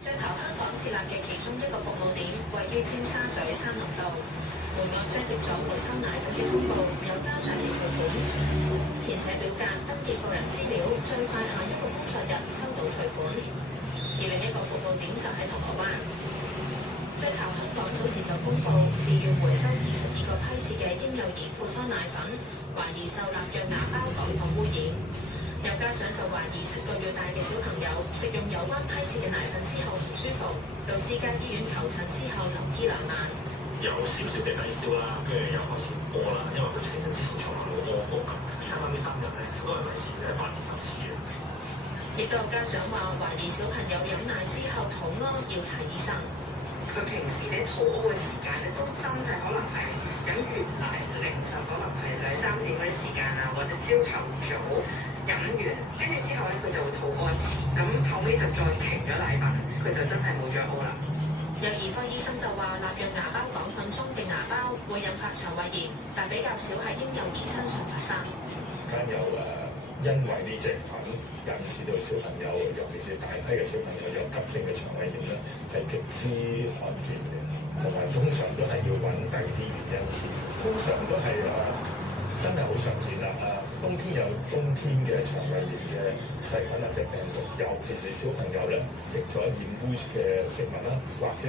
雀巢香港設立嘅其中一個服務點位於尖沙咀山林道，門外張貼咗回收奶粉嘅通告，有家長嚟退款，填寫表格，登記個人資料，最快下一個工作日收到退款。而另一個服務點就喺銅鑼灣。雀巢香港早前就公布，自願回收22個批次嘅嬰幼兒配方奶粉，懷疑受納藥芽孢桿菌污染。有家長就懷疑7個月大嘅小朋友食用有關批次嘅奶粉之後唔舒服，到私家醫院求診之後留醫2晚。有少少嘅低燒啦，跟住又開始屙啦，因為佢其實之前從來冇屙過㗎。而家呢3日咧，都係維持喺8至10次嘅。亦都有家長話懷疑小朋友飲奶之後肚屙，要睇醫生。佢平時咧肚屙嘅時間咧，都真係可能係飲完奶凌晨可能係2、3點嗰啲時間啊，或者朝頭早飲完，跟住之後咧佢就會肚屙一次，咁後尾就再停咗奶粉，佢就真係冇再屙啦。有兒科醫生就話納藥芽孢桿菌中嘅芽孢會引發腸胃炎，但比較少喺嬰幼兒身上發生。間有因為呢隻菌引致到小朋友，尤其是大批嘅小朋友有急性嘅腸胃炎咧，係極之罕見嘅，同埋通常都係要揾第二啲原因先。通常都係真係好常見啦。冬天有冬天嘅腸胃炎嘅細菌或者病毒，尤其是小朋友咧食咗染污嘅食物啦，或者